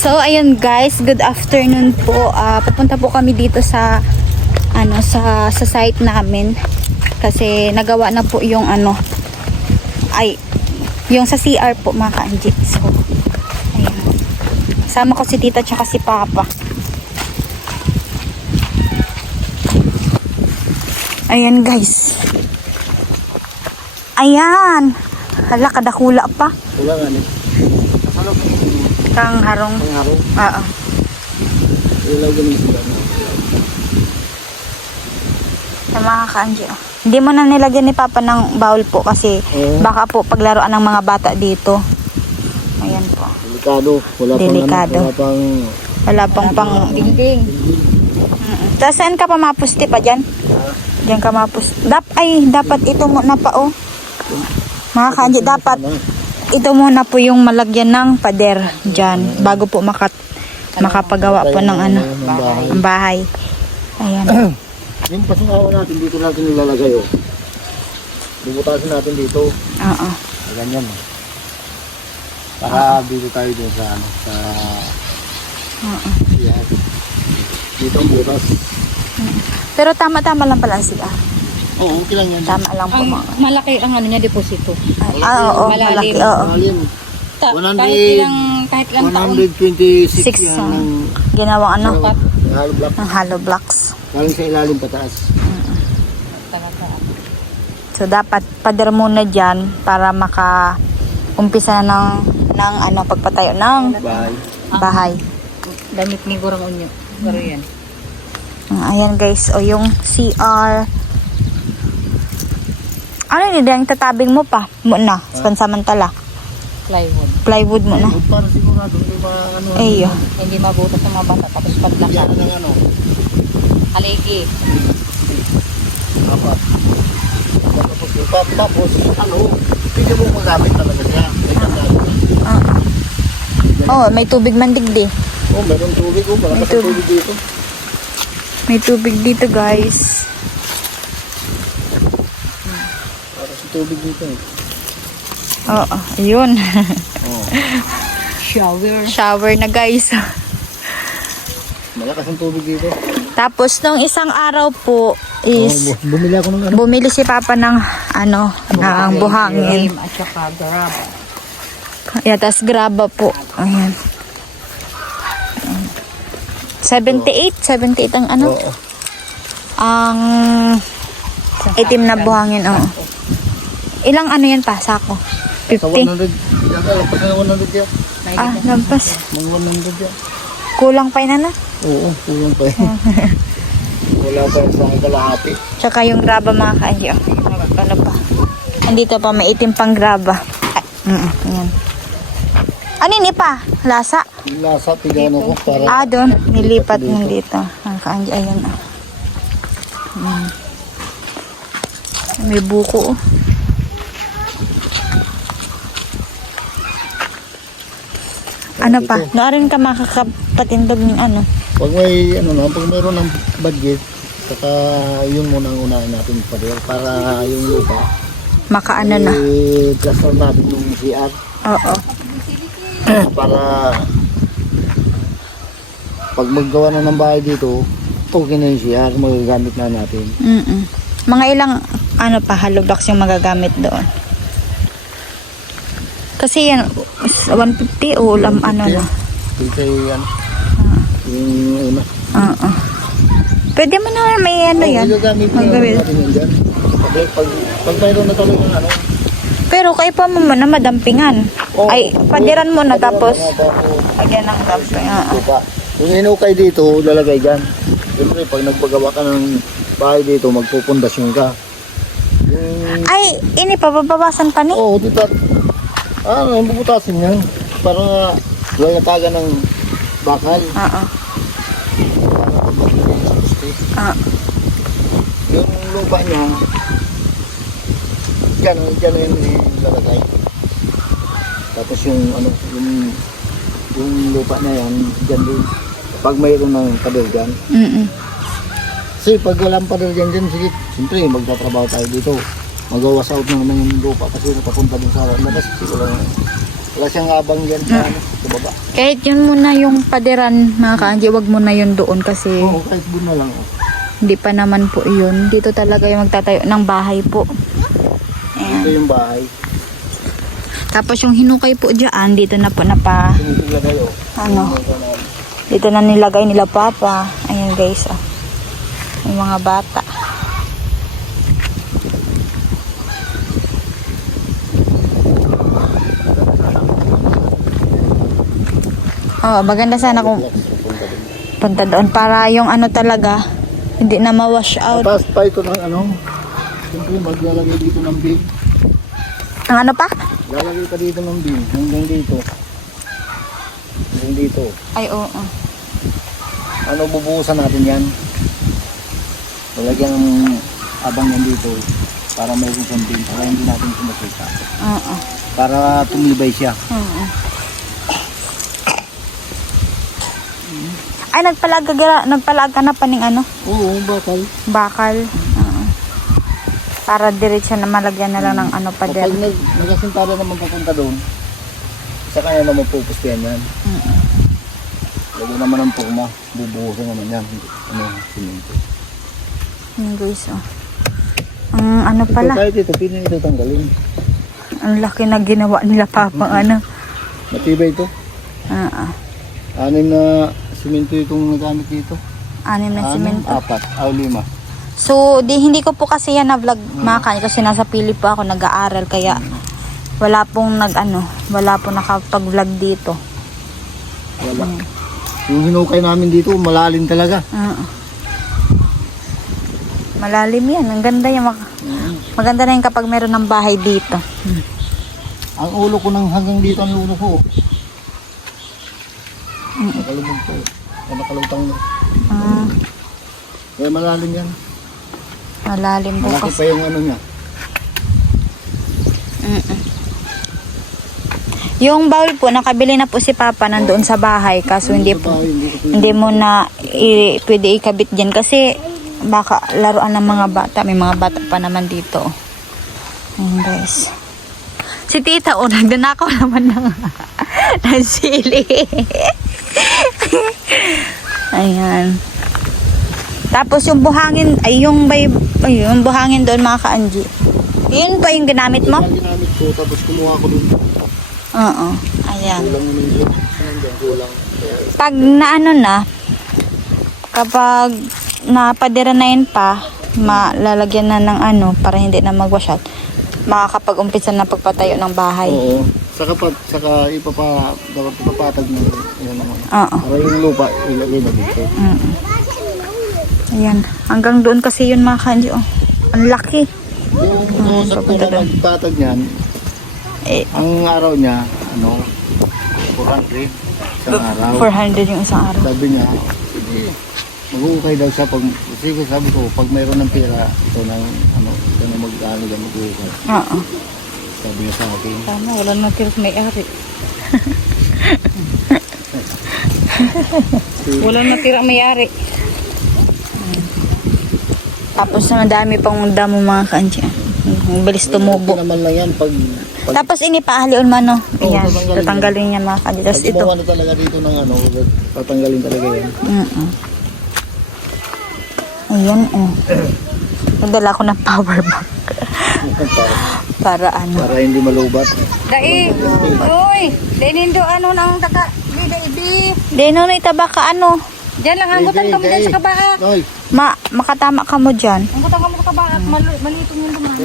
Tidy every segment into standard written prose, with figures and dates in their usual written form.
So ayun guys, good afternoon po. Pupunta po kami dito sa sa site namin kasi nagawa na po yung yung sa CR po mga ka-anji. So ayun. Sama ko si tita tsaka si papa. Ayan guys. Ayan. Hala, kadakula pa. Wala nga ni. Ano po? Kang harong. Ang harong? Oo. Ilaw ganun sila. Sa mga ka-anji. Hindi mo na nilagyan ni Papa ng bowl po kasi baka po paglaruan ng mga bata dito. Ayan po. Delikado. Delikado. Wala pang dingding. Tapos saan ka pa mapusti pa dyan? Diyan ka mapusti. Dapat ito muna pa oh. Mga ka-anji, dapat ito muna po yung malagyan ng pader dyan bago po makapagawa po ng ang bahay. Ayan. Yung pasungawa natin dito natin nilalagay oh. Bubutasin natin dito. Oo. Ganyan oh. Para dito tayo dun sa yan. Dito ang butas. Pero tama-tama lang pala sila. Oo, okay lang yan. Tama lang po mga. Malaki ang niya deposito. Oo, malaki. Oo. Malalim. Kahit lang taon. 126 Six, yan ng ginawang hollow block. ng hollow blocks. Galing sa ilalim pataas. So dapat pader muna dyan para maka-umpisa ng pagpatayo ng Bye. bahay. Damit ni Gurang Unyo. Garo yan. Ayan guys, o yung CR. Ano yun, yung tatabing mo pa muna, pansamantala. Plywood mo na. Para sigurado hindi ba Ayo. Hindi mabutas ng mga bata tapos paglaka. yan ng Haligi. Dapat. Tapos pwede mo magamit talaga siya. May tubig man digdi. Meron tubig malakas ang tubig dito. May tubig dito guys. Para sa tubig dito eh. Oo, ayun. Shower na guys. Malakas ang tubig dito. Tapos nung isang araw po is Bumili ako ng bumili si Papa ng ng buhangin. At saka garaba. Tas graba po. Ayan. 78 ang Oo. ang itim na buhangin. Oo. Ilang yan pa? Sako? Sa 50? 100. Yan ka, lampas na 100 yan. Lampas. Mga 100 yan. Kulang pa yun Oo, kulang pa yan. Wala pa yung isang kalahati. Tsaka yung graba mga ka-anji. Ano pa? Andito pa may itim pang graba. Ayan. Ano yun pa? Lasa? Yung lasa, pigawan ako para... Doon. Nilipat ng dito. Mga ka-anji. Ayan May buko Ano pa? Naarin ka makakapatindog ng Pag may pag mayroon ng budget, saka yun muna ang unahin natin para yung lupa. Makaano na. Plaster natin yung CR. Oo. Para pag maggawa na ng bahay dito, okay na yung CR, magagamit na natin. Mga ilang hollow blocks yung magagamit doon. Kasi yan 150 o na. Ito yan. Yung una. Pwede mo na may yan. Magagamit na natin yun dyan. Pag mayroon na talagang Pero kayo pa mo na madampingan. Padiran mo na tapos lagyan ng damping. Yung inukay dito, lalagay dyan. Siyempre, pag nagpagawa ka ng bahay dito, magpupundasyon ka. Ini pa, babawasan pa ni? Oo, dito. Bubutasin niya. Para lalatagan ng bakal. Para yung lupa niya, dyan yung lalagay. Tapos yung lupa na yan, dyan din. Pag mayroon ng pader dyan. Kasi pag walang pader dyan, sige, siyempre magtatrabaho tayo dito. Magawas out na naman yung lupa kasi napapunta dun sa labas. Kasi Wala siyang abang yan sa, ano, sa baba. Kahit yun muna yung paderan, mga ka-Angie, wag muna yun doon kasi Oo, kahit doon na lang. Oh. hindi pa naman po yun. Dito talaga yung magtatayo ng bahay po. Ito Ayan. yung bahay. Tapos yung hinukay po dyan, dito na po napa, Sinisilagay, oh. ano, dito na nilagay nila papa. Ayan guys, oh. Yung mga bata. Oh, maganda sana kung punta doon para yung ano talaga hindi na ma-wash out. Tapos pa ito ng ano, siyempre maglalagay dito ng bin. Ang ano pa? Lalagay ka dito ng bin, hanggang dito. Hanggang dito. Ay, oo. Ano, bubuhusan natin yan. Lalagyan ng abang yan dito para mayroon siyang bin, para hindi natin sumakita. Oo. Para tumibay siya. Oo. Ay, nagpalaga na pa ng ano? Oo, bakal. Bakal. Oo. Para diretso na malagyan na lang ng ano pa Kapag din. nagasintada naman papunta doon, sa kanya naman pupustihan yan. Lagyan naman ng purma, bubuhusan naman yan. Ano, simento. Yung guys, oh. Ang ano pala, Ito, kahit ito, pinin ito tanggalin. ang laki na ginawa nila papa, ano. Matibay ito. Oo. 6 na simento itong nagamit dito. 6 na simento. 4, 5. So, hindi ko po kasi yan na-vlog mga kanya kasi nasa Pili po ako nag-aaral kaya wala pong wala pong nakapag-vlog dito. Wala. Yung hinukay namin dito, malalim talaga. Oo. Malalim yan. Ang ganda yan. Maganda na yung kapag meron ng bahay dito. Ang ulo ko hanggang dito ang ulo ko. Nakalubog ko. Nakalutang na. Kaya malalim yan. Malalim po Malaki kasi. pa yung ano niya. Yung bowl po, nakabili na po si Papa nandoon sa bahay kaso hindi po, hindi mo na pwede ikabit dyan kasi baka laruan ng mga bata. May mga bata pa naman dito. Ayan guys. Si Tita, nagdanakaw naman ng sili. Ayan. Tapos yung buhangin, yung buhangin doon mga ka-Angie. Yun pa yung ginamit mo? Yan ginamit ko, tapos kumuha ko dun. Oo. Ayan. Kulang yun yung nandiyan, kulang. Pag kapag napadira na yun pa, malalagyan na ng para hindi na mag-wash out, makakapag-umpisa na pagpatayo ng bahay. Oo. Saka dapat ipapatag na yan naman. Oo. Para yung lupa, ilagay na dito. Ayan. Hanggang doon kasi yun mga kanji. Oh. Ang laki. Yung sa papunta na nagtatag niyan, ang araw niya, 400 isang araw. 400 yung isang araw. Sabi niya, mag-uukay daw siya sabi ko, pag mayroon ng pera, ito na mag-ano dyan, mag-uukay. Oo. Sabi niya sa akin. Tama, wala na tiros may-ari. Wala na tira may-ari. Tapos na madami pang damo mga kanji. Ang bilis tumubo. Ito naman lang yan, pag Tapos inipaahalion man no. Ayan. tatanggalin Tatanggalin niya mga kanji. Tapos ito. gumawa na talaga dito ng tatanggalin talaga yan. Ayan oh. Nagdala ko ng power bank. Para Para hindi malubat. Dai, uy, denindo nang taka, ibi. Deno na itaba ka Diyan lang, anggutan kami dyan sa kabaak. Noy, makatama ka mo dyan. Anggutan kami sa kabaak, malitong yung dumaan.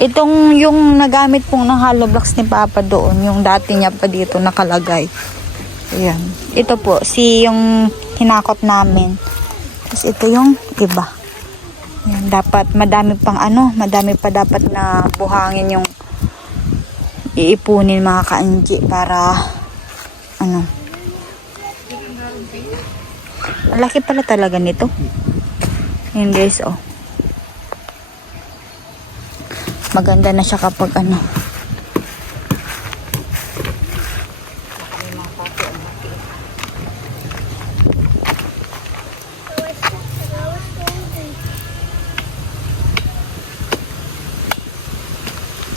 Itong yung nagamit pong ng hollow blocks ni Papa doon, yung dati niya pa dito nakalagay. Ayan. Ito po, yung hinakot namin. Tapos ito yung iba. Ayan, dapat madami pa dapat na buhangin yung iipunin mga ka-Angie para ang laki pala talaga nito. Ayan guys, oh. Maganda na siya kapag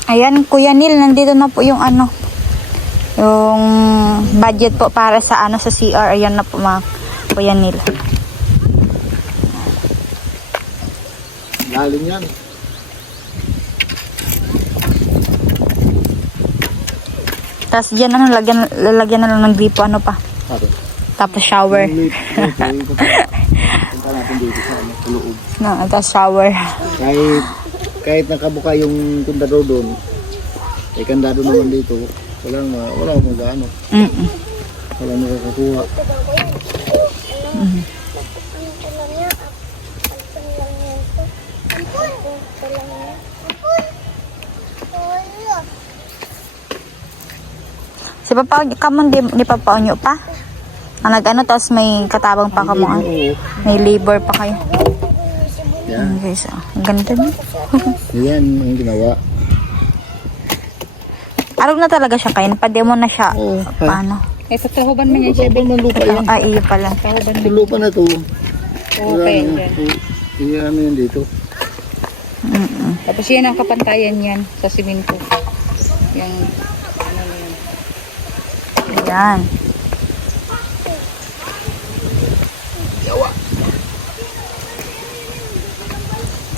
Ayan, Kuya Neil, nandito na po yung Yung budget po para sa ano sa CR, ayan na po mga kuya nila. Lalim yan. Tapos dyan ano, lalagyan na lang ng gripo, ano pa. Sabi. Tapos shower. Punta natin dito sa loob. No, tapos shower. Kahit nakabuka yung kundado doon, ay kandado naman dito, walang mag-ano, walang makakakuha. Si Papa, kamon di Papa Onyo pa? Ang nag-ano, tapos may katabang pa kamo. Oo. May labor pa kayo. Yan. Guys, ang ganda niya. Yan ang ginawa. Arog na talaga siya kain. Pa-demo na siya. Oo. Paano? Eh, tatrahuban mo niya siya. Ito ng lupa yan. Ah, iyo pala. Tatrahuban mo. Yung lupa na to. Okay, yan. Ano yan dito. Tapos yan ang kapantayan yan sa simento. Yung, Ayan.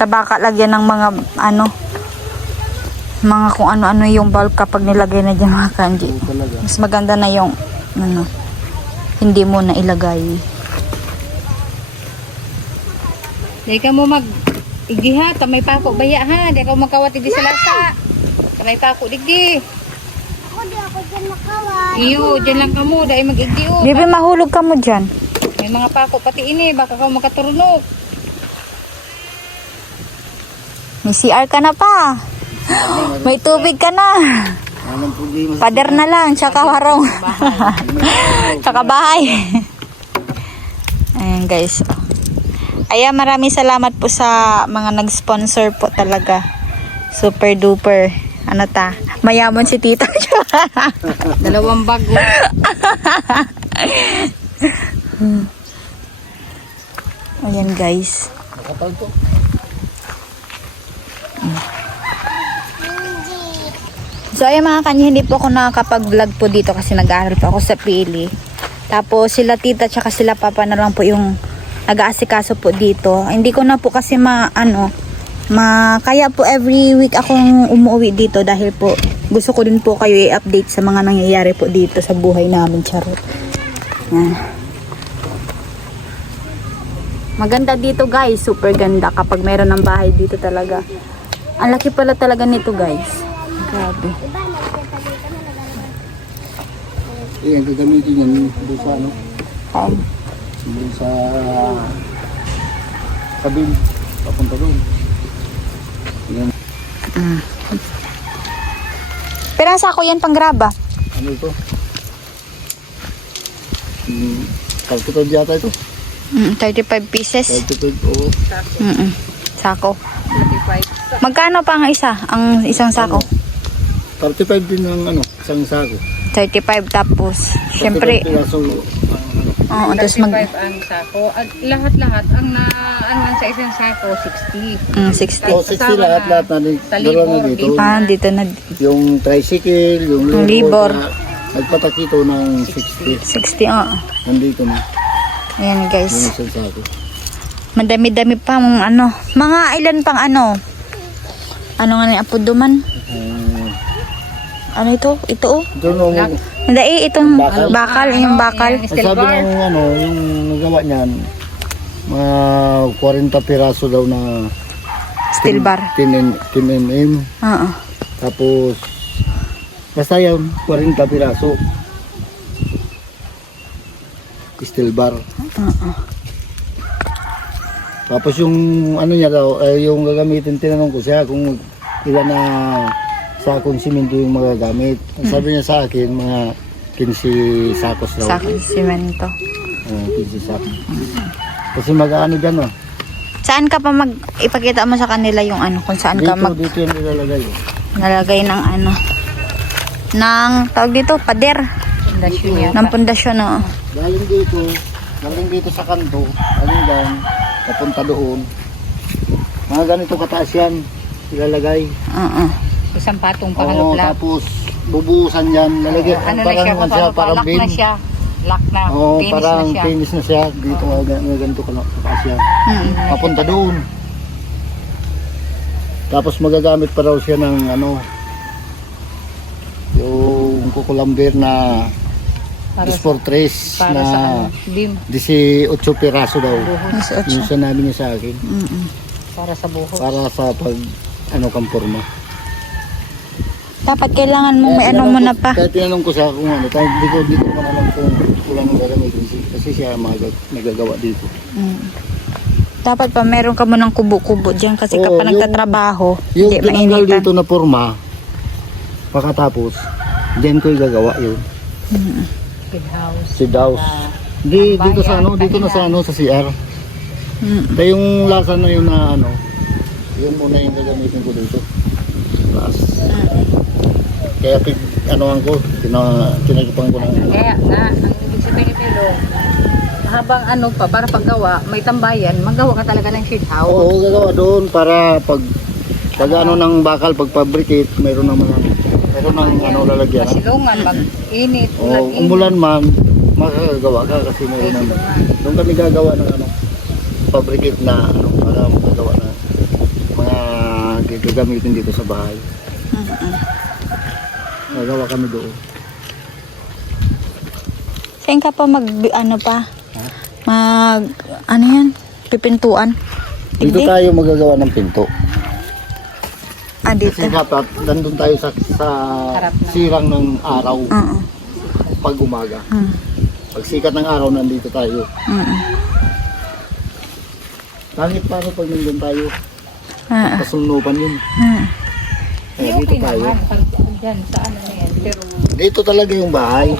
Tabaka lagyan ng mga ano, mga kung ano-ano yung bulb kapag nilagay na dyan mga kanji. Talaga. Mas maganda na yung ano, hindi mo na ilagay. di ka mo igiha, tamay pako baya ha. Di ka mo makawat di sa lasa. Tamay pako digdi. Ako dyan makawat. Iyo, dyan lang ka mo. Dahil mag-igdi o. Di ba mahulog ka mo dyan? May mga pako pati ini. Baka ka makaturunok. May CR ka na pa. May tubig ka na. Anong problema sa Pader na lang, tsaka warong. Tsaka bahay. Ayan guys. Ayan, maraming salamat po sa mga nag-sponsor po talaga. Super duper. Ano ta? Mayaman si tita. Dalawang bago. Ayan guys. Nakapal to. So ayun mga kanya, hindi po ako nakakapag-vlog po dito kasi nag-aaral po ako sa PLE. Tapos sila tita tsaka sila papa na lang po yung nag-aasikaso po dito. Hindi ko na po kasi kaya po every week akong umuwi dito dahil po gusto ko din po kayo i-update sa mga nangyayari po dito sa buhay namin, charot. Yan. Maganda dito guys, super ganda kapag meron ng bahay dito talaga. Ang laki pala talaga nito guys. Grabe. Ang gagamitin yan doon sa ano, Saan? doon sa kabin, papunta doon. Yan. Pero ang sako yan pang graba. Ano ito? Kalkutod yata ito. 35 pieces. 35 o Sako. Magkano pa ang isa? Ang isang sako? 35 din ang ano, isang sako. 35 tapos. Syempre. 35 piraso, Oo, tapos 35 ang sako. At lahat-lahat ang naanan sa isang sako, 60. 60. o 60 lahat na Sa dalawa na libor, dito. Ah, dito na. Yung tricycle, yung libor. Nagpatakito ng 60. 60, oo. Nandito na. Ayan Yung guys. isang sako. Madami-dami pa mong ano. Mga ilan pang ano. Ano nga na apod duman? Ano ito? Ito oh. Ito nung, Hindi itong Bakal? bakal. Yung bakal. ang sabi ng ano, yung nagawa niyan, mga 40 piraso daw na Steel bar. 10 mm. Oo. Tapos, basta yun, 40 piraso. Steel bar. Oo. Tapos yung ano niya daw, yung gagamitin, tinanong ko siya kung ilan na sakong simento yung magagamit. Ang sabi niya sa akin, mga 15 sakos daw. Sako simento. 15 sakos. Kasi mag-ano dyan Saan ka pa ipakita mo sa kanila yung ano? Kung saan ka Dito yung nilalagay. nalagay ng ano? Ng, tawag dito, pader. Pundasyon yan. Ng pundasyon, oo. Galing dito sa kanto, hanggang napunta doon. Mga ganito kataas yan, ilalagay. Oo. Isang patong pa Oo, halop lang. tapos bubuhusan yan. Lalagyan, Ano na parang siya, ano siya, parang lock na pin. siya. Lock na, Oo, finish parang na siya. finish na siya. Dito, ganito ka na siya. Mm. Papunta doon. Tapos magagamit pa raw siya ng ano, yung kukulamber na Para sport race Para na sa ano, dim, 18 piraso daw. buhos. Mas otso. Yung sinabi niya sa akin. Mm-mm. Para sa buhos. Para sa pag ano kang porma. Dapat kailangan mong may ano muna pa. Kaya tinanong ko siya kung ano, kahit hindi ko pa alam kung kulang ng gagamitin kasi siya nagagawa dito. Mm. Dapat pa meron ka munang kubo-kubo diyan kasi Oo, kapag yung- nagtatrabaho, Yung hindi tinanggal mainitan. dito na porma, pagkatapos, diyan ko igagawa yun. Mm. Kid house. Si Daus. Di, dito sa ano, dito na sa ano, sa CR. Mm. Ito yung lasa na yun na ano, yun muna yung gagamitin ko dito. Taas. Kaya anoan ko, tinagipan ko ng Kaya nga, ang ibig sabihin ni Pelo, habang ano pa, para paggawa, may tambayan, magawa ka talaga ng shed house. Oo, gagawa doon para pag ano ng bakal, pag fabricate, mayroon ng ano lalagyan. Masilungan, mag-init, O umulan man, makakagawa ka kasi mayroon ng doon kami gagawa ng ano, fabricate na ano, para magagawa na mga gagamitin dito sa bahay. Mm-mm. Gagawa kami doon. Saan ka pa ano pa? Ano yan? Pipintuan? Dito Hindi? tayo magagawa ng pinto. Ah, dito. Kasi dapat nandun tayo sa Harap na. sirang ng araw Oo. pag umaga. Mm. Pag sikat ng araw, nandito tayo. Mm. Kahit paano pag nandun tayo, Ah. kasunupan yun. Mm. Kaya dito tayo. Pag dyan, sa ano na yan. Pero, Dito talaga yung bahay.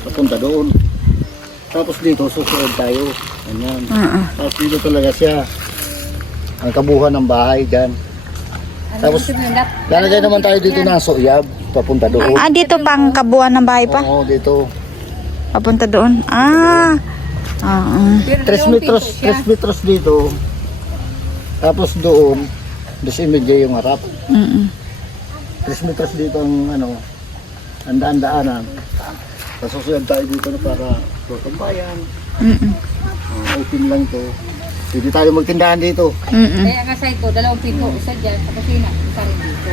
Papunta doon. Tapos dito, susunod tayo. Ganyan. Mm. Tapos dito talaga siya. Ang kabuhan ng bahay dyan. Tapos, lalagay naman tayo dito ng soyab. Papunta doon. Ah, dito pang kabuuan ng bahay pa? Oo, dito. Papunta doon? Ah. Ah. 3 metros, 3 metros dito. Tapos doon, 2.5 yung harap. Mm. 3 metros dito ang ano, ang daan-daanan. Tapos susunod tayo dito na para tambayan. Mm. Open lang to. Pwede tayo magtindahan dito. Mm. kaya nga sa'yo ko, 2 pinto, isa dyan, sa kusina, isa rin dito.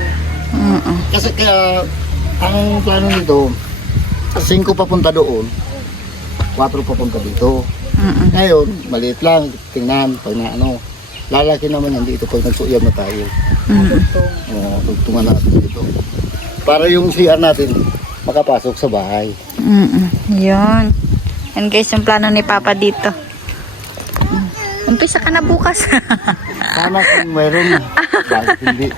Mm. Kasi kaya, ang plano nito, 5 papunta doon, 4 papunta dito. Mm. Ngayon, maliit lang, tingnan, pag na ano, lalaki naman yan dito pag nagsuyab na tayo. Mm. Tugtungan natin dito. Para yung CR natin, makapasok sa bahay. Mm. Yun. Yan guys, yung plano ni Papa dito. Umpisa ka na bukas. Sana kung mayroon, bakit hindi?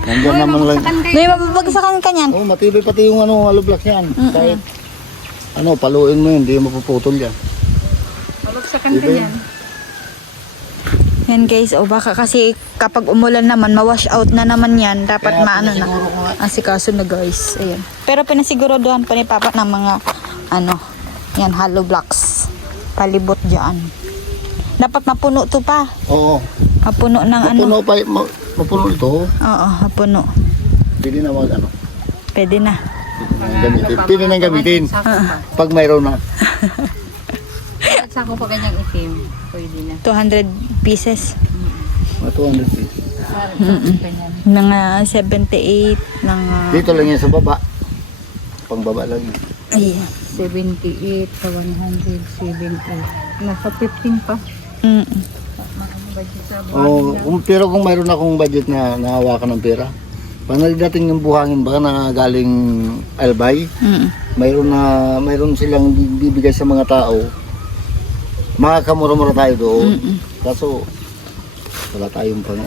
Nandiyan naman lang. May mababagsakan ka niyan. Oh, matibay pati yung ano, hollow blocks yan. Kahit, ano, paluin mo yun, hindi mo mapuputol yan. Malugsakan ka Diba? yan. Yan guys, o baka kasi kapag umulan naman, ma-wash out na naman yan. Dapat Kaya maano na. pinasiguro ko nga. Asikaso na guys. Ayan. Pero pinasiguraduhan pa ni Papa ng mga, ano, yan, hollow blocks. Palibot dyan. Dapat mapuno to pa. Oo. Mapuno ng ano. Mapuno pa, mapuno ito. Oo, mapuno. Pwede na mag, ano, Pwede na. gamitin. Pwede na gamitin. Pag mayroon na. Kahit sako pa ganyang itim, pwede na. 200 pieces. Mga 200 feet. Ganyan. Mga 78 ng... Dito lang yan sa baba. Pang baba lang yan. Ay. 78 sa 178. Nasa 15 pa. Mm. Oo, pero kung mayroon akong budget na nahawakan ng pera, pag nagdating ng buhangin baka na galing Albay, Mm. mayroon silang bibigay sa mga tao, makakamura-mura tayo doon. Kaso wala tayong pang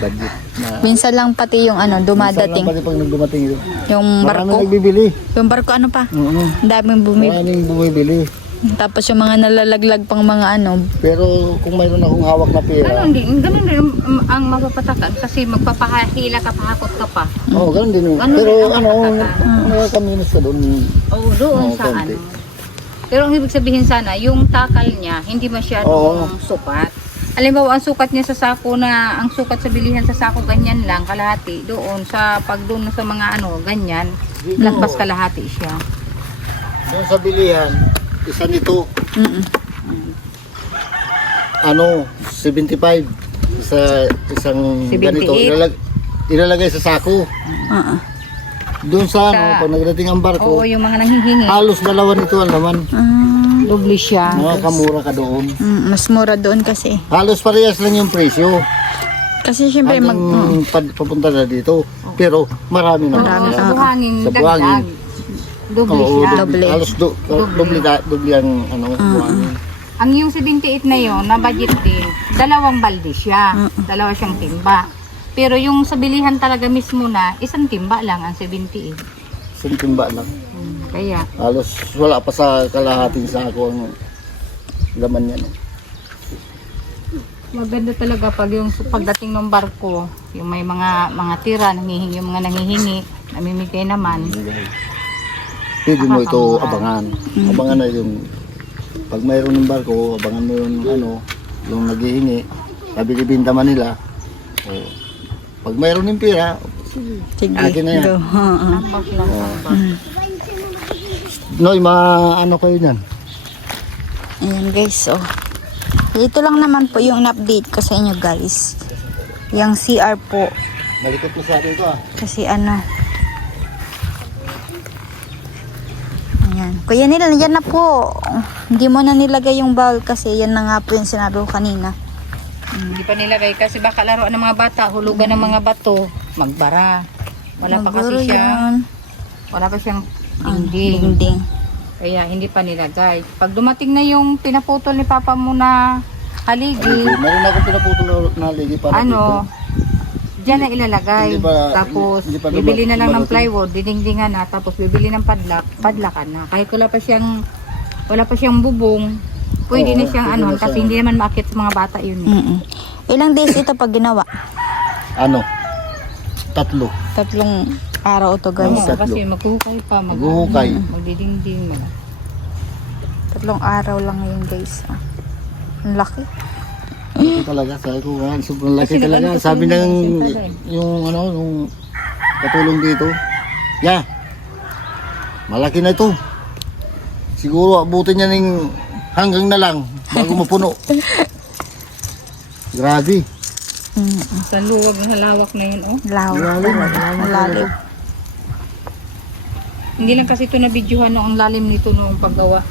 budget na Minsan lang pati yung ano, dumadating. minsan lang pati pag nagdumating ito. Yung Marami barko. nagbibili. Yung barko ano pa? Oo. Ang daming Maraming bumibili. Tapos yung mga nalalaglag pang mga ano. Pero kung mayroon akong hawak na pera, Ganun din ang mapapatakan kasi magpapahila ka, pahakot ka pa. oo, ganun din. Ganun Pero din ang ano, pagkakataon. nakakaminus ka doon. Oo, doon Oo, sa konti. ano. Pero ang ibig sabihin sana, yung takal niya, hindi masyadong Oo. sukat. Halimbawa, ang sukat niya sa sako ang sukat sa bilihan sa sako, ganyan lang, kalahati. Doon, sa pag doon sa mga ano, ganyan. Dito, Lagpas kalahati siya. yung sa bilihan, isa nito, Mm. ano, 75. Isang 78. ganito, ilalagay sa sako. Doon sa ano, pag nagdating ang Oo, barko, yung mga nanghihingi. halos dalawa nito ang laman. Doble siya. Makakamura ka doon. Mas mura doon kasi. Halos parehas lang yung presyo. Kasi syempre Hanggang papunta na dito. Pero marami na. Marami. Sa buhangin, Sa buhangin. dagdag. Doble Oo, siya. Doble. halos doble ang ano, buhangin. Ang yung 78 na yon na budget din, dalawang balde siya. Dalawa siyang timba. Pero yung sa bilihan talaga mismo na, isang timba lang ang 78. Isang timba lang. Kaya, Halos wala pa sa kalahating sako ang laman yan. maganda talaga pag yung pagdating ng barko, yung may mga tira, nangihingi, yung mga nangihingi, namimigay naman. Pwede mo ito abangan. Abangan na yung pag mayroon ng barko, abangan mo yung ano, yung naghihingi, sabi ibinta man nila. O, pag mayroon ng pira, Sige. akin na yan. Go. Tambak lang, tambak. Noy, ano kayo niyan? Ayan guys, so. Ito lang naman po yung update ko sa inyo guys. Yung CR po. Malikot mo sa akin ito ah. Kasi ano. Ayan. Kuya nila, yan na po. Hindi mo na nilagay yung bowl kasi yan na nga po yung sinabi ko kanina. Hindi pa nilagay kasi baka laruan ng mga bata, hulugan ng mga bato, magbara. Wala pa Maguro kasi siya, yan. wala pa siyang Ang dingding. dingding. Kaya hindi pa nilagay. Pag dumating na yung pinaputol ni Papa mo na haligi, Meron akong pinaputol na ligi para ano, diyan na ilalagay. Hindi pa- Tapos, hindi pa bibili na lang ng dumating. plywood, didingdingan na, tapos bibili ng padlak, padlakan na. Kahit wala pa siyang bubong, pwede Oo, na siyang pwede ano, na kasi siya. hindi naman maakit sa mga bata yun. Eh. Mm-mm. Ilang days ito pag ginawa? Ano? 3. 3 araw to Oo, guys. Tatlo. kasi maghuhukay pa, Maghuhukay. magdidingding. 3 araw lang yun guys. Ah. Ang laki. Ito talaga, sabi ko nga, sobrang laki Kasi talaga. nag-ano Sabi kasi ng yung siyempre. yung ano, yung katulong dito. Ya. Malaki na ito. Siguro abutin niya ng hanggang na lang bago mapuno. Grabe. Sa luwag ng halawak na yun, oh. Lalim. Lalim. Hindi lang kasi ito na videohan noong lalim nito noong paggawa.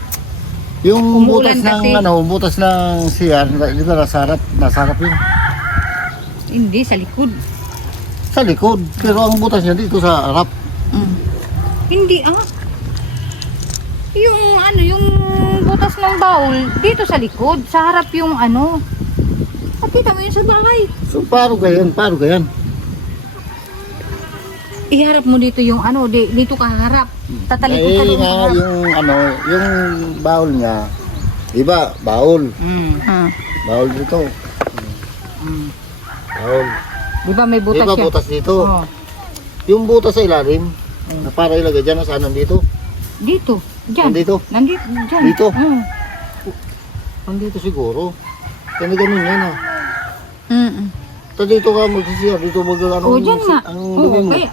Yung Umuulan butas ng kasi. ano, butas ng CR, di ba nasa harap yun. Hindi, sa likod. Sa likod, pero ang butas niya dito sa harap. Hindi, Yung ano, yung butas ng bowl, dito sa likod. Sa harap yung ano. At kita mo yun sa bahay. So paano ganyan? Iharap mo dito yung ano, dito ka harap. Tatalikod ka doon nga, sa harap. yung ano, yung baul niya, iba, baul. Baul dito. Baul. Di ba may butas Iba siya? butas dito. Oh. Yung butas sa ilalim, na para ilagay dyan, saan nandito? Dito. Diyan. Nandito? Nandito. Diyan. Dito? Oh. Nandito siguro. Kaya ganun yan ah. Mm. Dito ka magsisiyar, dito ano, Oh, dyan nga. ang Oo, dumi mo. kaya,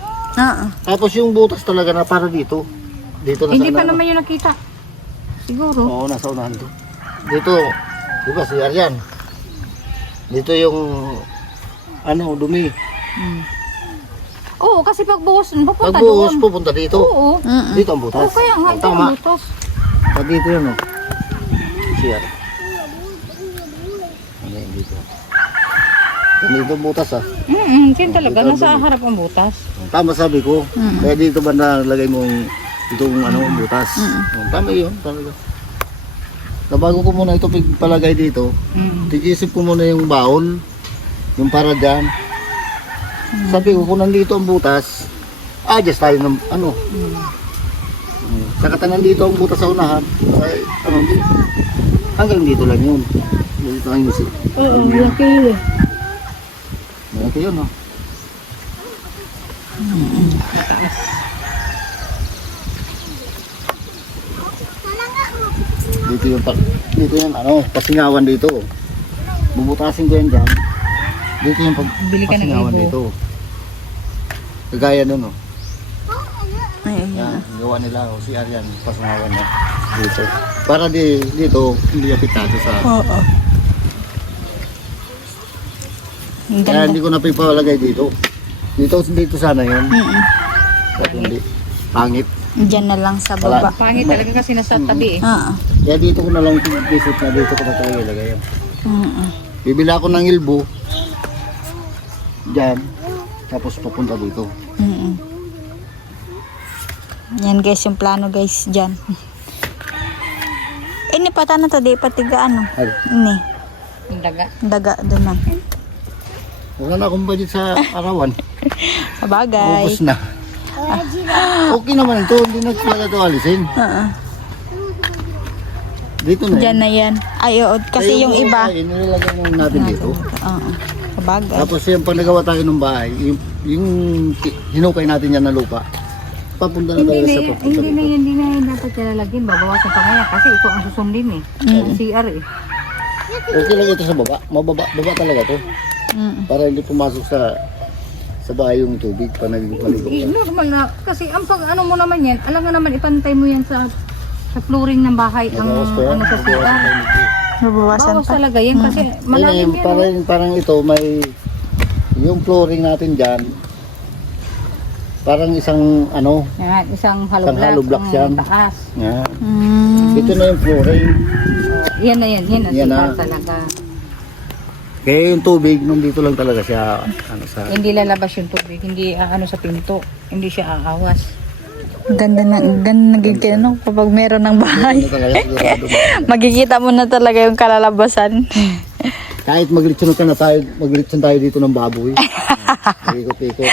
Tapos yung butas talaga na para dito. Dito na hindi sa pa ano. naman yun nakita. Siguro. Oo, nasa unahan to. Dito, di ba siyar yan? Dito yung ano, dumi. Oo, kasi pag buhos, papunta Pag buhos, doon. pupunta dito. Oo. Dito ang butas. Oo, kaya nga, Oh, ito tama. ang butos. Pag dito yun, oh. Siyar. Ano yung dito? Dito ang butas, ah. Yan talaga, nasa harap ang butas. Tama sabi ko. Kaya dito ba nalagay mo itong ano, butas. Tama yun, talaga. Nabago ko muna ito palagay dito. Tig-isip ko muna yung baul. Yung para dyan. Sabi ko, kung nandito ang butas, adjust tayo ng ano. Saka nandito ang butas sa unahan. Ay, ano, hanggang dito lang yun. Dito ang music. Oo, laki yun. Malaki yun, oh. Dito yung ano, pasingawan dito. Bubutasin ko yan dyan. Dito yung Bili ka ng pasingawan ibo. dito. Kagaya nun, oh. Ayun. Yan, gawa nila o CR yan, pasangawan na dito. Para dito, hindi apektado sa... Oo. Ang Kaya ganda. hindi ko na pipalagay dito. Dito sana yun. At hindi. Pangit. Diyan na lang sa baba. Pangit talaga kasi nasa tabi eh. Oo. Kaya dito ko na lang visit na dito ko na talaga ilagay yan. Bibili ako ng ilbo. Diyan. Tapos papunta dito. Yan guys, yung plano guys, dyan. Ini pata na to, di patiga ano. Ay, Ini, Yung daga. daga doon na. wala na akong budget sa arawan. Sabagay. Ubus na. Okay naman ito. Hindi na talaga ito alisin. Dito na Dyan na yan. Ay, oo, kasi yung iba. Inilagay mo natin dito. Oo, sabagay. Tapos yung pag nagawa tayo ng bahay, yung hinukay natin yan na lupa, papunta na tayo sa papunta dito. Hindi na yan dapat lalagyan. Babawasan pa kaya kasi ito ang susundin eh. CR eh. Okay lang ito sa baba. Baba talaga to. Para hindi pumasok sa bahay yung tubig pa nagpaligo Eh, ka. normal na. Kasi ang pag ano mo naman yan, alam nga naman ipantay mo yan sa flooring ng bahay ang Bawas pa yan. ano sa CR. Nabawasan Bawas pa. talaga yan kasi malalim yan. Parang ito may yung flooring natin dyan. Parang isang ano, Yan, isang hollow Isang hollow block block yan. ang taas. yan. Mm. Ito na yung flooring. Yan na yan, yan ang Yan CR na. talaga. Kaya yung tubig, nandito lang talaga siya. Ano, sa, Hindi lalabas yung tubig, hindi ano sa pinto, hindi siya aawas. Ganda nagiging ano, kapag meron ng bahay. ano talaga sigurado. Magkikita mo na talaga yung kalalabasan. Kahit maglitsyon ka na tayo, maglitsyon tayo dito ng baboy. Ikot-ikot.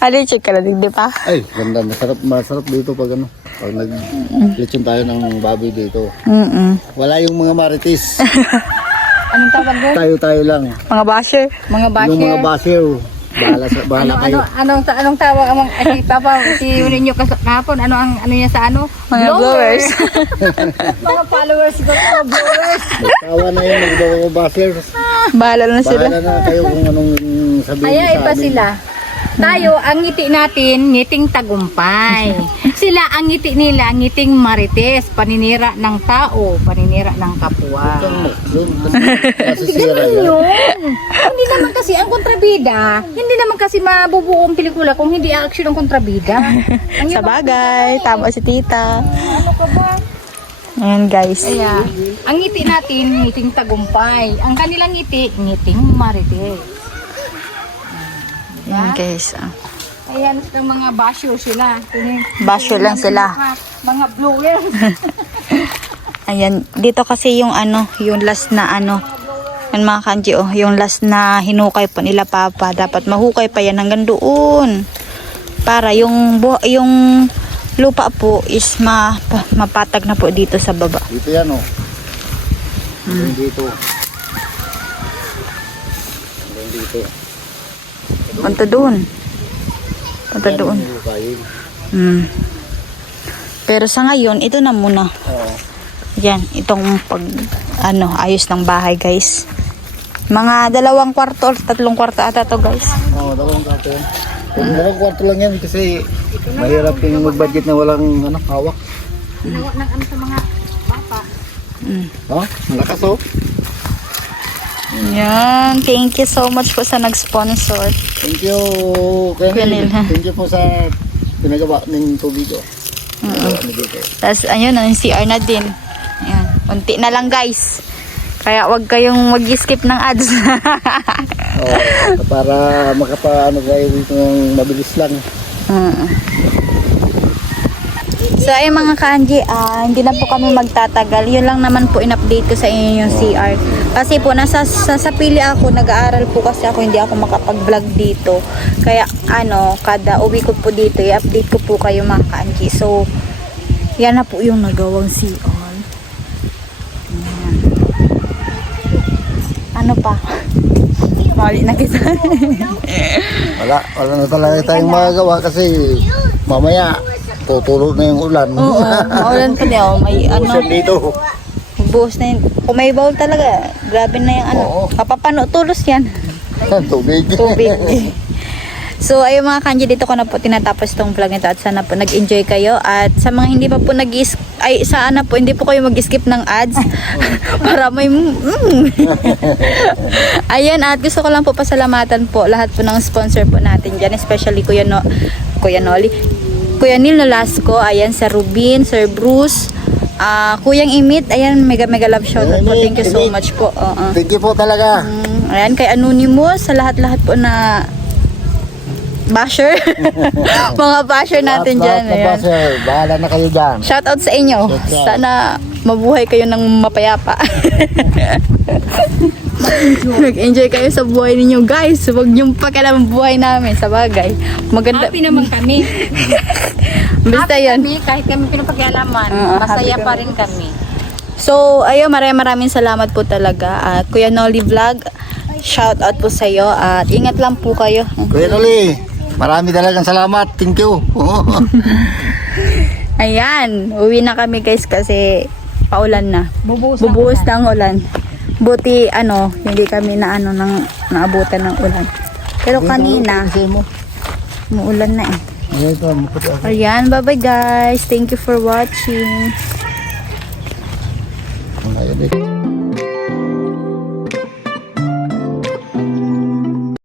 Alichik ka na din, di pa? Ay, ganda. Masarap dito pag ano. Pag naglitsyon tayo ng baboy dito. Wala yung mga marites. Anong tawag doon? Tayo-tayo lang. Mga basher. Mga basher. Yung mga basher, bahala kayo. Anong tawag ang si Papa, si ninyo kahapon, ano niya sa ano? Mga blowers. Mga followers ko, mga blowers. Tawa na yung mga basher. Bahala na sila. Bahala na kayo kung anong sabihin Kaya sa iba amin. sila. Tayo, ang ngiti natin, ngiting tagumpay. Sila, ang ngiti nila, ngiting marites, paninira ng tao, paninira ng kapwa. Masisira yan. Yun. Hindi naman kasi ang kontrabida, hindi naman kasi mabubuo ang pelikula kung hindi action ang kontrabida. Ang iba- Sabagay, tama si tita. Ano ka ba? Ayan guys. Kaya, ang ngiti natin, ngiting tagumpay. Ang kanilang ngiti, ngiting marites. Ayan guys. Ayan, ng mga basyo sila. Basyo lang sila. Mga blowers. Ayan, dito kasi yung ano, yung last na ano, yan mga kanji, oh, yung last na hinukay po nila papa. Dapat mahukay pa yan hanggang doon. Para yung lupa po is mapatag na po dito sa baba. Dito yan oh. Dito. Dito. Punta doon. Punta doon. Pero sa ngayon, ito na muna. Oo. Yan, itong ayos ng bahay guys. Mga 2 kwarto or 3 kwarto ata to guys. Oo, dalawang kwarto yan. Dalawang kwarto lang yan kasi mahirap yung mag-budget na walang hawak. Ginawa ng ano sa mga papa. Oh, malakas oh. Yan, thank you so much po sa nag-sponsor. Thank you, Kenil. Thank you po sa pinagawa ng tubig oh. Tapos ayun, ang CR na din. Ayan, unti na lang guys. Kaya wag kayong mag-skip ng ads. Oh, para makapaano kayo dito ng mabilis lang. So ay mga kanji, hindi na po kami magtatagal. Yun lang naman po in-update ko sa inyo yung CR. Kasi po sa pili ako, nag-aaral po kasi ako, hindi ako makapag-vlog dito. Kaya kada uwi ko po dito, i-update ko po kayo mga kanji. So yan na po yung nagawang CR. Ayan. Ano pa? Mali na kita. Wala na talaga tayong magagawa kasi mamaya tutulog na yung ulan. Oo, maulan pa din. May dito. buhos na yun. Kung may bowl talaga, grabe na yung Oo. kapapano tulos yan. Tubig. Tubig. So, ayun mga kanji, dito ko na po tinatapos tong vlog nito at sana po nag-enjoy kayo. At sa mga hindi pa po sana po hindi po kayo mag-skip ng ads para may Ayan, at gusto ko lang po pasalamatan po lahat po ng sponsor po natin dyan, especially Kuya Noli, Kuya Neil Nolasco, ayan, Sir Rubin, Sir Bruce, Kuyang Imit, ayan, mega love shoutout po. Thank you so much po. Thank you po talaga. Ayan, kay Anonymous, sa lahat-lahat po na basher. Mga basher natin dyan. Lahat na Ayan. basher. Bahala na kayo dyan. Shoutout sa inyo. Shoutout. Sana mabuhay kayo ng mapayapa. Mag-enjoy kayo sa buhay ninyo, guys. Huwag niyong pakialam ang buhay namin, sa bagay. Maganda. Happy naman kami. Basta Happy yun. kami, kahit kami pinapakialaman, masaya happy pa rin kami. So, ayun, maraming salamat po talaga. At Kuya Noli Vlog, shout out po sa iyo at ingat lang po kayo. Kuya Noli, marami talagang salamat. Thank you. Ayan, uwi na kami guys kasi paulan na. Bubuhos Bubuhos na ang ulan. Buti hindi kami naabutan ng ulan. Pero kanina, muulan na eh. Ayan, bye-bye guys. Thank you for watching. Ayun eh.